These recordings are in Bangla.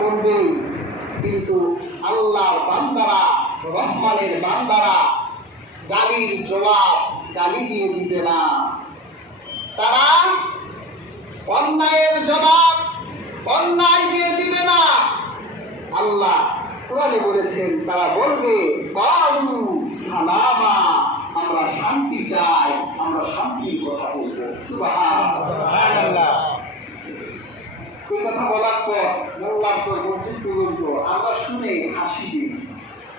করবে, কিন্তু আল্লাহর বান্দারা, রহমানের বান্দারা গালির জবাব গালি দিয়ে দিবে না। তারা অন্যায়ের জবাব অন্যায় দিয়ে দিবে না। আল্লাহ কোরআনে বলেছেন, তারা বলবে কালু সালামা, আমরা শান্তি চাই, আমরা শান্তির কথা বলবো। সুবহানাল্লাহ। এই কথা বলার পর মোল্লার পর মসজিদ পর্যন্ত আমরা শুনে হাসি দিই,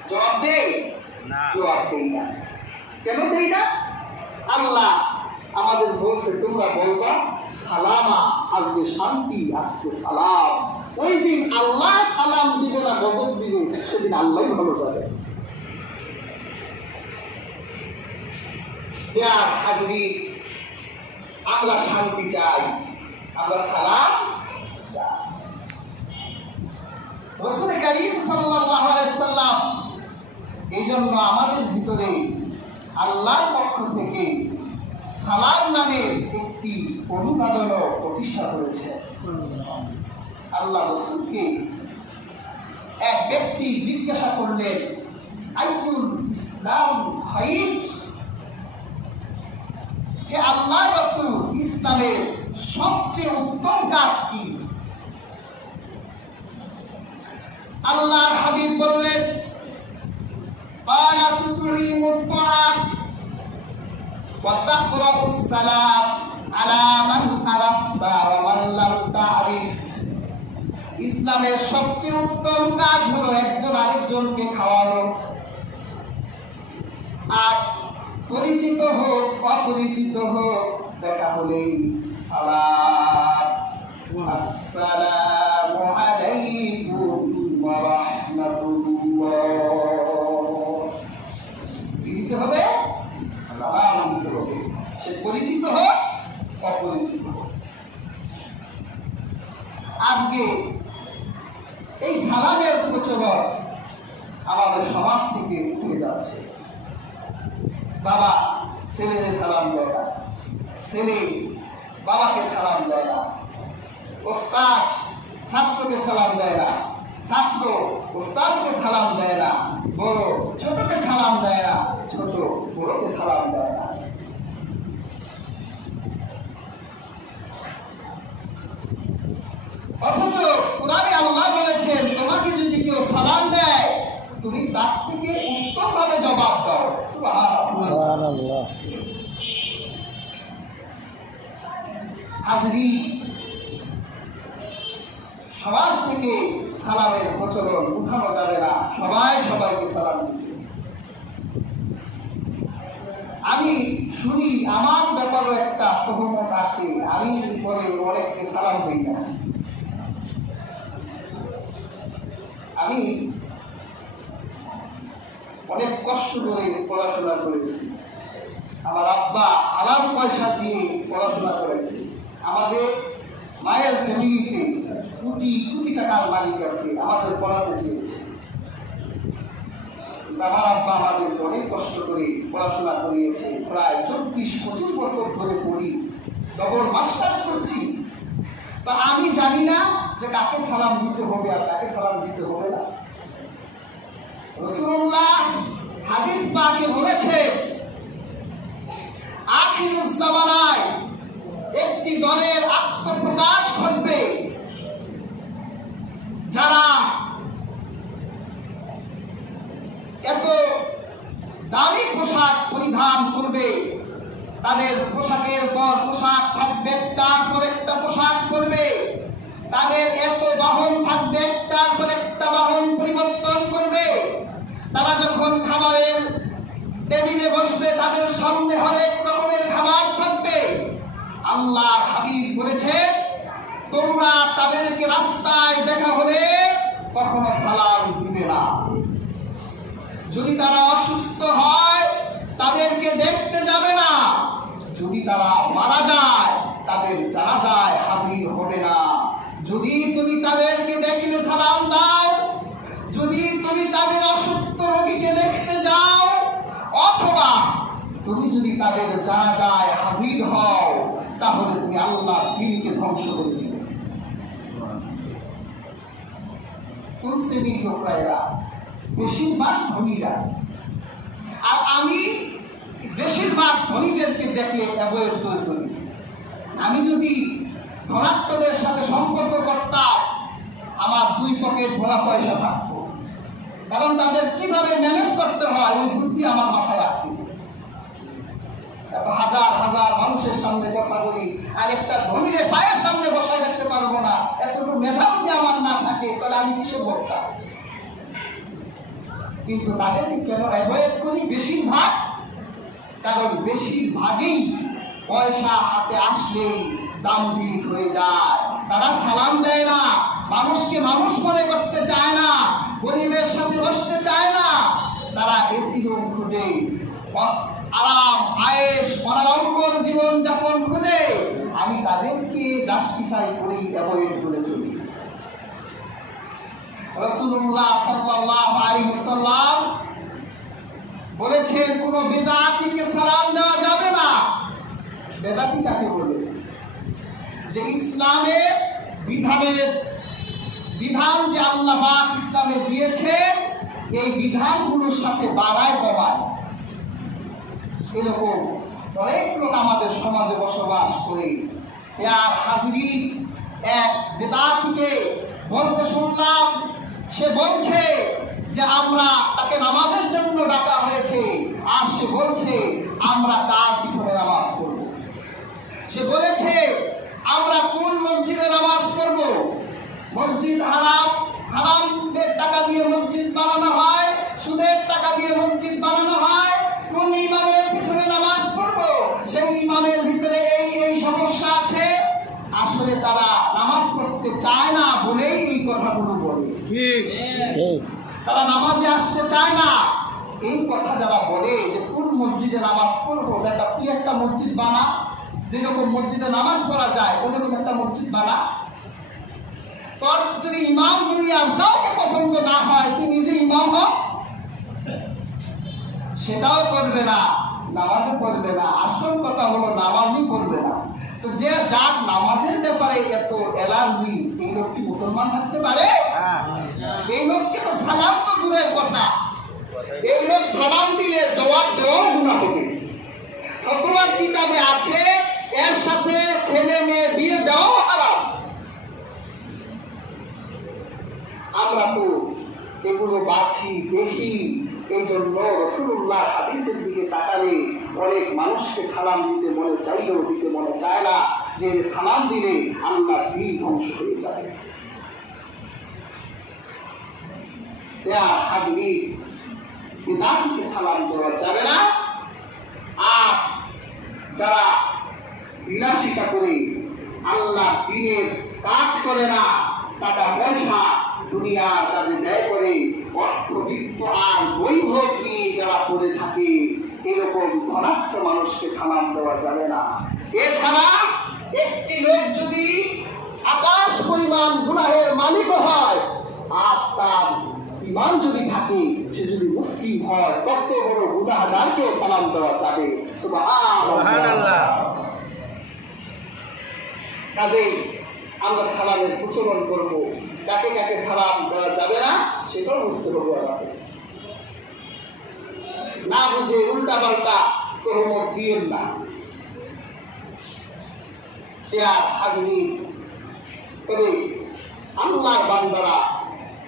জবাব দেই না, জবাব দেই না। কেন দেই না? আল্লাহ আমাদের বলছে তোমরা বলবা সালামা, আজকে শান্তি, আজকে সালাম। ওই দিন আল্লাহ সালাম দিবে না গজব দিবে, সেদিন আল্লাহ ভালো যাবে। আমরা শান্তি চাই, আমরা সালাম চাই। রাসূল কারীম সাল্লাল্লাহু আলাইহি ওয়াসাল্লাম এই জন্য আমাদের ভিতরে আল্লাহর পক্ষ থেকে সালাম নামের একটি অনুবাদন প্রতিষ্ঠা করেছে। আল্লাহ রাসূলকে এক ব্যক্তি জিজ্ঞাসা করলেন, আইয়ুল ইসলাম খায়র, হে আল্লাহর রাসূল, ইসলামের সবচেয়ে উত্তম কাজ কি? আল্লাহর হাবিব বললেন, ক্বালা তুকরিমুত তাআম ওয়া তাকরাউস সালাম আলা মান আরাফতা ওয়া মান লাম তা'রিফ। ইসলামের সবচেয়ে উত্তম কাজ হলো একজন আরেকজনকে খাওয়ানো, আর পরিচিত হোক অপরিচিত হোক দেখা হলেই সালাম, আসসালামু আলাইকুম ওয়া রাহমাতুল্লাহ দিতে হবে, সালাম দিতে হবে, সে পরিচিত হোক অপরিচিত হোক। আজকে এই সালামের প্রচলন আমাদের সমাজ থেকে উঠে যাচ্ছে। বাবা ছেলেদের সালাম দেয় না, ছেলে বাবাকে সালাম দেয় না, ওস্তাদ ছাত্রকে সালাম দেয় না, ছাত্র ওস্তাদকে সালাম দেয় না, বড় ছোটকে সালাম দেয় না, ছোট বড়কে সালাম দেয় না। অথচ কুরআনে আল্লাহ বলেছেন, তোমাকে যদি কেউ সালাম দেয় তুমি তার থেকে উত্তমভাবে জবাব দাও। সুবহানাল্লাহ। হাজরিন, সমাজ থেকে সালামের প্রচলন উঠানো যাবে না, সবাই সবাইকে সালাম দিবে। আমি শুনি আমার ব্যাপারে একটা তহমত আছে, আমি পরে অনেককে সালাম দিই না। আমি অনেক কষ্ট করে পড়াশোনা করেছি, আমার আব্বা হালাল পয়সা দিয়ে পড়াশোনা করেছে। আমাদের মায়ের ফ্যামিলিতে কোটি কোটি টাকার মালিক আছে, আমাদের পড়াতে চেয়েছে। আমার আব্বা আমাদের অনেক কষ্ট করে পড়াশোনা করিয়েছে, প্রায় 24-25 বছর ধরে পড়ি, ডবল মাস্টার্স করছি। তা আমি জানি না যে কাকে সালাম দিতে হবে আর কাকে সালাম দিতে হবে না। রাসূলুল্লাহ হাদিস পাকে বলেছে, আখিরুজ জামানায় একটি দলের আত্মপ্রকাশ ঘটবে, যারা এত দামি পোশাক পরিধান করবে, তাদের পোশাকের পর পোশাক থাকবে, একটার পর একটা পোশাক করবে, তাদের এত বাহন থাকবে, একটার পর একটা বাহন পরিবর্তন করবে। তারা যখন খাবারের টেবিলে বসবে তাদের সামনে হরেক রকমের খাবার থাকবে। আল্লাহ হাবিব বলেছে, তোমরা তাদেরকে রাস্তায় দেখা হলে কখনো সালাম দিবে না। যদি তারা অসুস্থ হয় তাদেরকে দেখতে যাবে না, যদি তারা মারা যায় তাদের জানাজায় হাজির হবে না। যদি তুমি তাদেরকে দেখলে সালাম দাও, যদি তুমি তাদের অসুস্থ রোগীকে দেখতে যাও, অথবা তুমি যদি তাদের জানাজায় হাজির হও, তাহলে তুমি আল্লাহর দ্বীনকে ধ্বংস করে দিবে। কোন শ্রেণীর লোকরা এরা? বেশিরভাগ ধনীরা। আর আমি বেশিরভাগ ধনীদেরকে দেখলে অ্যাভয়েড করে চলি। আমি যদি ধনাত্মদের সাথে সম্পর্ক করতাম, আমার 2 পকেট ভরা পয়সা থাকতো, কারণ তাদের কিভাবে ম্যানেজ করতে হয় ওই বুদ্ধি আমার মাথায় আছে। এত হাজার হাজার মানুষের সামনে কথা বলি, আর একটা ধনীরে পায়ের সামনে বসায় রাখতে পারবো না, এতটুকু মেধা যদি আমার না থাকে তাহলে আমি কিসে বলতাম? কিন্তু তাদেরকে কেন অ্যাভয়েড করি? বেশিরভাগ, কারণ বেশিরভাগই পয়সা হাতে আসলেই দাম্ভিক হয়ে যায়। তারা সালাম দেয় না, মানুষকে মানুষ মনে করতে চায় না, গরিবের সাথে বসতে চায় না। তারা এসি রুম খুঁজে, আরাম আয়েশ অনাড়ম্বর জীবন যাপন খুঁজে। আমি তাদেরকে জাস্টিফাই করি, অ্যাভয়েড করে চলি। রাসূলুল্লাহ সাল্লাল্লাহু আলাইহি ওয়াসাল্লাম বলেছেন কোন বেদাতীকে সালাম দেওয়া যাবে না। বেদাতী কাকে বলে? যে ইসলামের বিধান যে আল্লাহ পাক ইসলামে দিয়েছে, এই বিধানগুলোর সাথে বাড়ায় কমায়, এরকম অনেক লোক আমাদের সমাজে বসবাস করে। আর হাজিরিন, এক বেদাতীকে বলতে শুনলাম, সে বলছে যে আমরা তাকে নামাজের জন্য ডাকা হয়েছে, আর সে বলছে আমরা কার পিছনে নামাজ পড়ব। সে বলেছে আমরা কোন মসজিদে নামাজ পড়ব? মসজিদ হারাম, হারামের টাকা দিয়ে মসজিদ বানানো হয়, সুদের টাকা দিয়ে মসজিদ বানানো হয়। কোন ইমামের পিছনে নামাজ পড়ব? সেই ইমামের ভিতরে এই সমস্যা আছে। আসলে তারা নামাজ পড়তে চায় না বলেই এই কথাগুলো বলে। তারা নামাজে আসতে চায় না। এই কথা যারা বলে যে কোন মসজিদে নামাজ পড়বো, একটা তুই একটা মসজিদ বানা, যেরকম মসজিদে নামাজ পড়া যায় ওরকম একটা মসজিদ বানা। তোর যদি ইমাম দুনিয়ার কাউকে পছন্দ না হয়, তুই নিজে ইমাম হ। সেটাও করবে না, নামাজও পড়বে না। আসল কথা হলো নামাজই পড়বে না। তো যে যার নামাজের ব্যাপারে এত অ্যালার্জি, এই লোক কি মুসলমান থাকতে পারে? এই লোককে তো সালাম তো দূরের কথা, এই লোক সালাম দিলে জবাব দেওয়াও গুনাহ হবে। ফতোয়ার কিতাবে আছে এর সাথে ছেলে মেয়ে বিয়ে দেওয়াও হারাম। আমরা তো এগুলো বাছি দেখি। এই জন্য রাসূলুল্লাহ হাদিসের দিকে তাকালে অনেক মানুষকে সালাম দিতে মনে চাইলেও দিতে মনে চায় না, যে সালাম দিলে আল্লাহর দ্বীন ধ্বংস হয়ে যাবে। হাজিরিন, বিদাতকে সালাম দেওয়া যাবে না। আর যারা বিলাসিতা করে আল্লাহর দ্বীনের কাজ করে না, টাকা পয়সা দুনিয়ার কাজে ব্যয় করে, অর্থবিত্ত আর বৈভব নিয়ে যারা করে থাকে, এরকম ধনাঢ্য মানুষকে সালাম দেওয়া যাবে না। এছাড়া একটি লোক যদি আকাশ পরিমাণ গুনাহের মালিক হয়, আর তার ঈমান যদি থাকে, সে যদি মুসলিম হয়, কত বড় গুনাহগারকেও সালাম দেওয়া যাবে। সুবহানাল্লাহ। কাজেই আমরা সালামের প্রচলন করবো। কাকে কাকে সালাম দেওয়া যাবে না সেটাও বুঝতে হবে আমাদের। না বুঝে উল্টা পাল্টা তহমত দিয়েন না। হাজিরিন, তবে আল্লাহর বান্দারা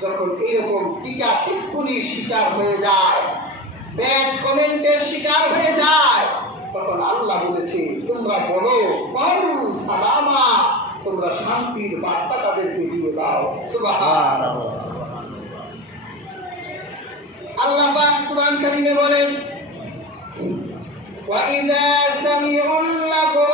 যখন এইরকম টিকা টিপ্পনির শিকার হয়ে যায়, ব্যাড কমেন্টের শিকার হয়ে যায়, তখন আল্লাহ বলেছে তোমরা বলো পারু সালামা, তোমরা শান্তির বার্তা তাদেরকে দিয়ে দাও। সুবহানাল্লাহ। আল্লাহ পাক কুরআন কারীমে বলেন ওয়া ইযা সামিউল লাগু